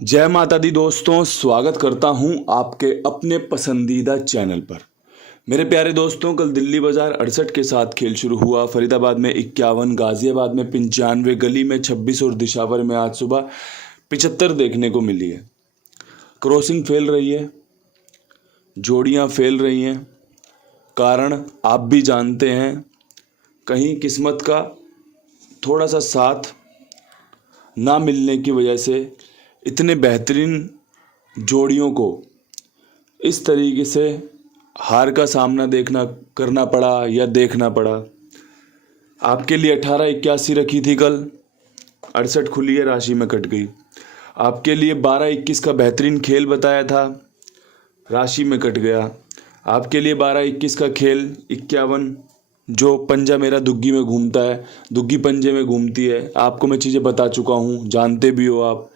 जय माता दी दोस्तों, स्वागत करता हूं आपके अपने पसंदीदा चैनल पर। मेरे प्यारे दोस्तों, कल दिल्ली बाजार 68 के साथ खेल शुरू हुआ। फरीदाबाद में 51, गाजियाबाद में 95, गली में 26 और दिशावर में आज सुबह 75 देखने को मिली है। क्रॉसिंग फैल रही है, जोड़ियां फैल रही हैं। कारण आप भी जानते हैं, कहीं किस्मत का थोड़ा सा साथ ना मिलने की वजह से इतने बेहतरीन जोड़ियों को इस तरीके से हार का सामना करना पड़ा या देखना पड़ा। आपके लिए 18-81 रखी थी कल, 68 खुली है, राशि में कट गई। आपके लिए 12-21 का बेहतरीन खेल बताया था, राशि में कट गया। आपके लिए 12-21 का खेल 51 जो पंजा मेरा दुग्गी में घूमता है, दुग्गी पंजे में घूमती है, आपको मैं चीज़ें बता चुका हूँ, जानते भी हो आप,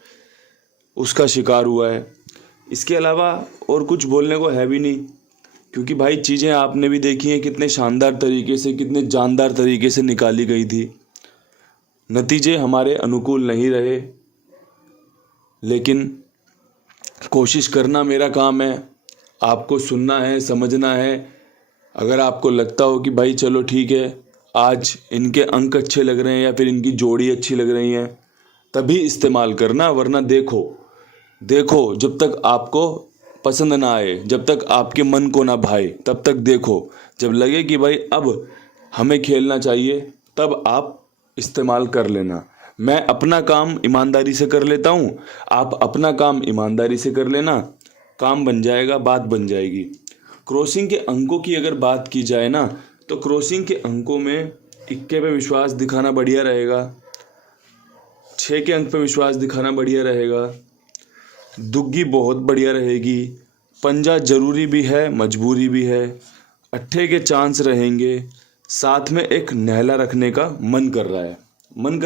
उसका शिकार हुआ है। इसके अलावा और कुछ बोलने को है भी नहीं, क्योंकि भाई चीज़ें आपने भी देखी हैं कितने शानदार तरीके से, कितने जानदार तरीके से निकाली गई थी। नतीजे हमारे अनुकूल नहीं रहे, लेकिन कोशिश करना मेरा काम है। आपको सुनना है, समझना है। अगर आपको लगता हो कि भाई चलो ठीक है, आज इनके अंक अच्छे लग रहे हैं या फिर इनकी जोड़ी अच्छी लग रही है, तभी इस्तेमाल करना, वरना देखो जब तक आपको पसंद ना आए, जब तक आपके मन को ना भाए, तब तक देखो। जब लगे कि भाई अब हमें खेलना चाहिए, तब आप इस्तेमाल कर लेना। मैं अपना काम ईमानदारी से कर लेता हूँ, आप अपना काम ईमानदारी से कर लेना, काम बन जाएगा, बात बन जाएगी। क्रॉसिंग के अंकों की अगर बात की जाए ना, तो क्रॉसिंग के अंकों में इक्के पे विश्वास दिखाना बढ़िया रहेगा, 6 के अंक पे विश्वास दिखाना बढ़िया रहेगा, दुग्गी बहुत बढ़िया रहेगी, पंजा जरूरी भी है, मजबूरी भी है, अट्ठे के चांस रहेंगे, साथ में एक नहला रखने का मन कर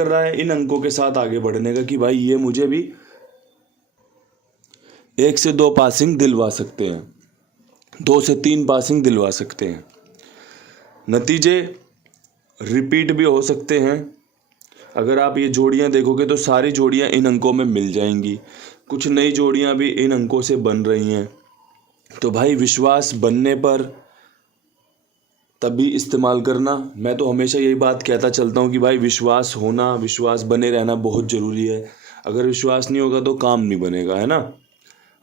रहा है इन अंकों के साथ आगे बढ़ने का, कि भाई ये मुझे भी 1 से 2 पासिंग दिलवा सकते हैं, 2 से 3 पासिंग दिलवा सकते हैं। नतीजे रिपीट भी हो सकते हैं। अगर आप ये जोड़ियां देखोगे तो सारी जोड़ियां इन अंकों में मिल जाएंगी, कुछ नई जोड़ियां भी इन अंकों से बन रही हैं। तो भाई विश्वास बनने पर तभी इस्तेमाल करना। मैं तो हमेशा यही बात कहता चलता हूँ कि भाई विश्वास होना, विश्वास बने रहना बहुत ज़रूरी है। अगर विश्वास नहीं होगा तो काम नहीं बनेगा, है ना।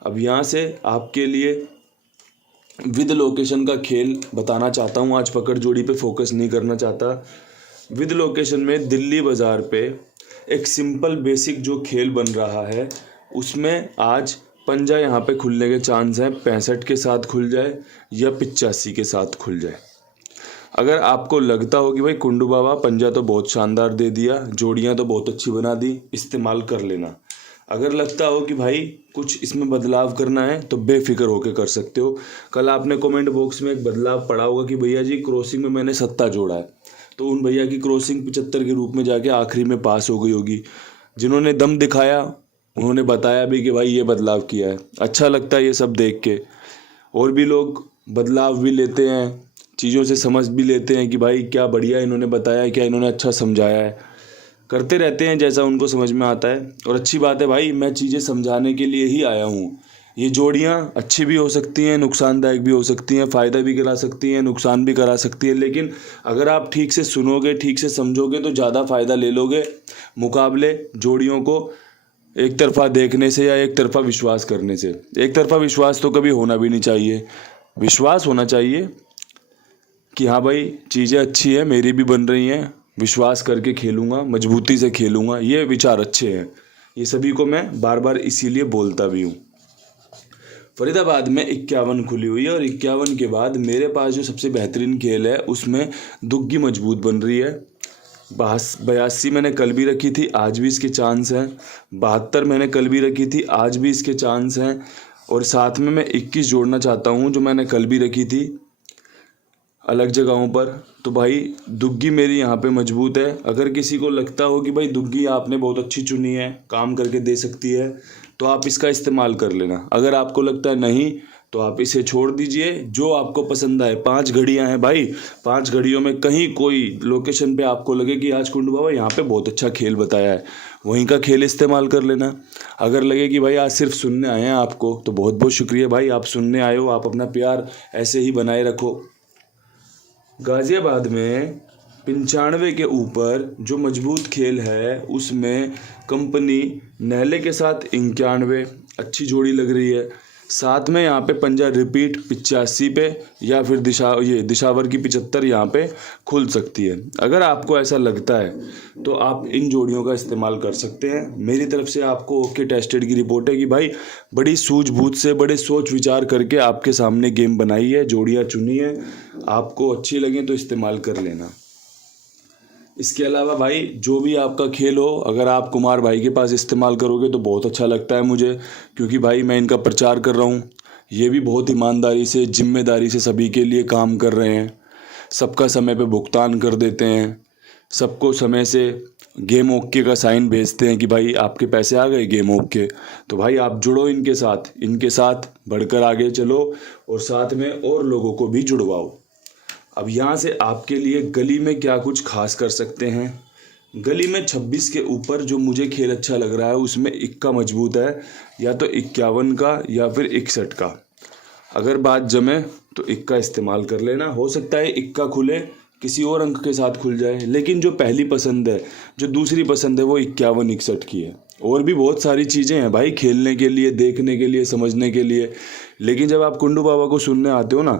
अब यहाँ से आपके लिए विद लोकेशन का खेल बताना चाहता हूँ। आज पकड़ जोड़ी पे फोकस नहीं करना चाहता। विद लोकेशन में दिल्ली बाज़ार पे एक सिंपल बेसिक जो खेल बन रहा है, उसमें आज पंजा यहाँ पे खुलने के चांस हैं। 65 के साथ खुल जाए या 85 के साथ खुल जाए। अगर आपको लगता हो कि भाई कुंडू बाबा पंजा तो बहुत शानदार दे दिया, जोड़ियाँ तो बहुत अच्छी बना दी, इस्तेमाल कर लेना। अगर लगता हो कि भाई कुछ इसमें बदलाव करना है तो बेफिक्र होकर कर सकते हो। कल आपने कमेंट बॉक्स में एक बदलाव पढ़ा होगा कि भैया जी क्रॉसिंग में मैंने 7 जोड़ा है, तो उन भैया की क्रॉसिंग 75 के रूप में जाके आखिरी में पास हो गई होगी। जिन्होंने दम दिखाया उन्होंने बताया भी कि भाई ये बदलाव किया है। अच्छा लगता है ये सब देख के। और भी लोग बदलाव भी लेते हैं, चीज़ों से समझ भी लेते हैं कि भाई क्या बढ़िया इन्होंने बताया, क्या इन्होंने अच्छा समझाया है। करते रहते हैं जैसा उनको समझ में आता है, और अच्छी बात है भाई, मैं चीज़ें समझाने के लिए ही आया हूँ। ये जोड़ियाँ अच्छी भी हो सकती हैं, नुकसानदायक भी हो सकती हैं, फ़ायदा भी करा सकती हैं, नुकसान भी करा सकती है। लेकिन अगर आप ठीक से सुनोगे, ठीक से समझोगे तो ज़्यादा फ़ायदा ले लोगे, मुकाबले जोड़ियों को एक तरफा देखने से या एक तरफा विश्वास करने से। एक तरफा विश्वास तो कभी होना भी नहीं चाहिए। विश्वास होना चाहिए कि हाँ भाई चीज़ें अच्छी है, मेरी भी बन रही हैं, विश्वास करके खेलूँगा, मजबूती से खेलूँगा, ये विचार अच्छे हैं। ये सभी को मैं बार बार इसीलिए बोलता भी हूँ। फरीदाबाद में 51 खुली हुई है, और 51 के बाद मेरे पास जो सबसे बेहतरीन खेल है उसमें दुग्गी मजबूत बन रही है। 82 मैंने कल भी रखी थी, आज भी इसके चांस हैं। 72 मैंने कल भी रखी थी, आज भी इसके चांस हैं। और साथ में मैं 21 जोड़ना चाहता हूँ जो मैंने कल भी रखी थी अलग जगहों पर। तो भाई दुग्गी मेरी यहाँ पे मजबूत है। अगर किसी को लगता हो कि भाई दुग्गी आपने बहुत अच्छी चुनी है, काम करके दे सकती है, तो आप इसका इस्तेमाल कर लेना। अगर आपको लगता है नहीं, तो आप इसे छोड़ दीजिए, जो आपको पसंद आए। 5 घड़ियां हैं भाई, 5 घड़ियों में कहीं कोई लोकेशन पे आपको लगे कि आज कुंडू बाबा यहाँ पे बहुत अच्छा खेल बताया है, वहीं का खेल इस्तेमाल कर लेना। अगर लगे कि भाई आज सिर्फ सुनने आए हैं आपको, तो बहुत बहुत शुक्रिया भाई, आप सुनने आए हो, आप अपना प्यार ऐसे ही बनाए रखो। गाज़ियाबाद में 95 के ऊपर जो मजबूत खेल है उसमें कंपनी नहले के साथ 91 अच्छी जोड़ी लग रही है। साथ में यहाँ पे पंजा रिपीट 85 पे या फिर दिशावर की 75 यहाँ पे खुल सकती है। अगर आपको ऐसा लगता है तो आप इन जोड़ियों का इस्तेमाल कर सकते हैं। मेरी तरफ से आपको ओके टेस्टेड की रिपोर्ट है कि भाई बड़ी सूझबूझ से, बड़े सोच विचार करके आपके सामने गेम बनाई है, जोड़ियाँ चुनी है, आपको अच्छी लगें तो इस्तेमाल कर लेना। इसके अलावा भाई जो भी आपका खेल हो, अगर आप कुमार भाई के पास इस्तेमाल करोगे तो बहुत अच्छा लगता है मुझे, क्योंकि भाई मैं इनका प्रचार कर रहा हूँ। ये भी बहुत ईमानदारी से, जिम्मेदारी से सभी के लिए काम कर रहे हैं, सबका समय पे भुगतान कर देते हैं, सबको समय से गेम ओके का साइन भेजते हैं कि भाई आपके पैसे आ गए गेम ओके। तो भाई आप जुड़ो इनके साथ बढ़कर आगे चलो और साथ में और लोगों को भी जुड़वाओ। अब यहाँ से आपके लिए गली में क्या कुछ खास कर सकते हैं। गली में 26 के ऊपर जो मुझे खेल अच्छा लग रहा है उसमें इक्का मजबूत है, या तो 51 का या फिर 61 का। अगर बात जमे तो इक्का इस्तेमाल कर लेना, हो सकता है इक्का खुले किसी और अंक के साथ खुल जाए, लेकिन जो पहली पसंद है, जो दूसरी पसंद है वो 51-61 की है। और भी बहुत सारी चीज़ें हैं भाई खेलने के लिए, देखने के लिए, समझने के लिए, लेकिन जब आप कुंडू बाबा को सुनने आते हो ना,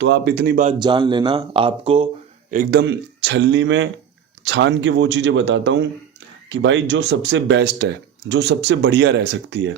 तो आप इतनी बात जान लेना, आपको एकदम छलनी में छान के वो चीज़ें बताता हूँ कि भाई जो सबसे बेस्ट है, जो सबसे बढ़िया रह सकती है।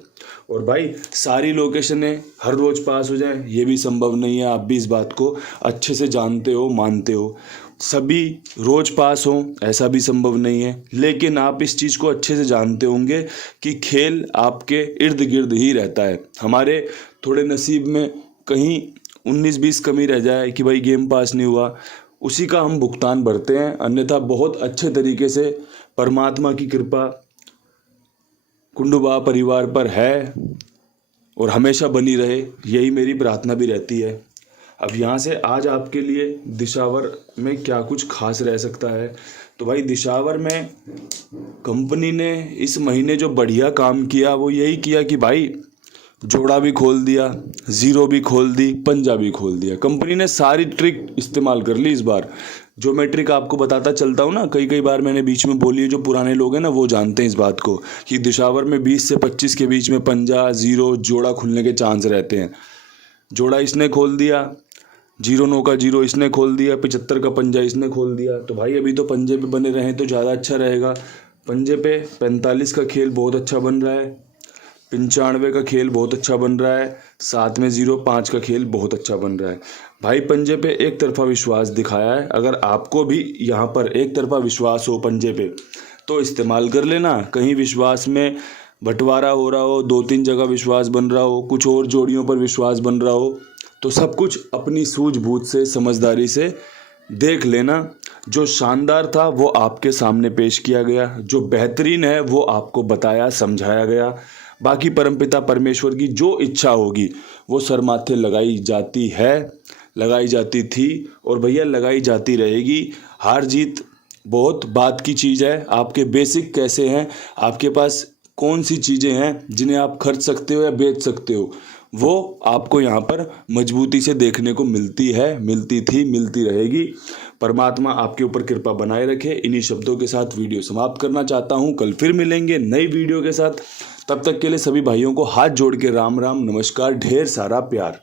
और भाई सारी लोकेशनें हर रोज़ पास हो जाए ये भी संभव नहीं है, आप भी इस बात को अच्छे से जानते हो, मानते हो। सभी रोज़ पास हों ऐसा भी संभव नहीं है, लेकिन आप इस चीज़ को अच्छे से जानते होंगे कि खेल आपके इर्द गिर्द ही रहता है। हमारे थोड़े नसीब में कहीं 19-20 कमी रह जाए कि भाई गेम पास नहीं हुआ, उसी का हम भुगतान भरते हैं। अन्यथा बहुत अच्छे तरीके से परमात्मा की कृपा कुंडू बाबा परिवार पर है और हमेशा बनी रहे, यही मेरी प्रार्थना भी रहती है। अब यहाँ से आज आपके लिए दिशावर में क्या कुछ खास रह सकता है, तो भाई दिशावर में कंपनी ने इस महीने जो बढ़िया काम किया वो यही किया कि भाई जोड़ा भी खोल दिया, ज़ीरो भी खोल दी, पंजा भी खोल दिया। कंपनी ने सारी ट्रिक इस्तेमाल कर ली इस बार। जो मैं ट्रिक आपको बताता चलता हूँ ना, कई बार मैंने बीच में बोली है, जो पुराने लोग हैं ना वो जानते हैं इस बात को कि दिशावर में 20 से 25 के बीच में पंजा, ज़ीरो, जोड़ा खुलने के चांस रहते हैं। जोड़ा इसने खोल दिया, 0-9 का 0 इसने खोल दिया, 75 का पंजा इसने खोल दिया। तो भाई अभी तो पंजे पे बने रहें तो ज़्यादा अच्छा रहेगा। पंजे पे 45 का खेल बहुत अच्छा बन रहा है, 95 का खेल बहुत अच्छा बन रहा है, साथ में 0-5 का खेल बहुत अच्छा बन रहा है। भाई पंजे पे एक तरफा विश्वास दिखाया है। अगर आपको भी यहाँ पर एक तरफा विश्वास हो पंजे पे तो इस्तेमाल कर लेना। कहीं विश्वास में बंटवारा हो रहा हो, 2-3 जगह विश्वास बन रहा हो, कुछ और जोड़ियों पर विश्वास बन रहा हो, तो सब कुछ अपनी सूझबूझ से, समझदारी से देख लेना। जो शानदार था वो आपके सामने पेश किया गया, जो बेहतरीन है वो आपको बताया, समझाया गया। बाकी परमपिता परमेश्वर की जो इच्छा होगी वो सर माथे लगाई जाती है, लगाई जाती थी और भैया लगाई जाती रहेगी। हार जीत बहुत बात की चीज़ है। आपके बेसिक कैसे हैं, आपके पास कौन सी चीज़ें हैं जिन्हें आप खर्च सकते हो या बेच सकते हो, वो आपको यहाँ पर मजबूती से देखने को मिलती है, मिलती थी, मिलती रहेगी। परमात्मा आपके ऊपर कृपा बनाए रखे। इन्हीं शब्दों के साथ वीडियो समाप्त करना चाहता हूँ। कल फिर मिलेंगे नई वीडियो के साथ। तब तक के लिए सभी भाइयों को हाथ जोड़ के राम राम, नमस्कार, ढेर सारा प्यार।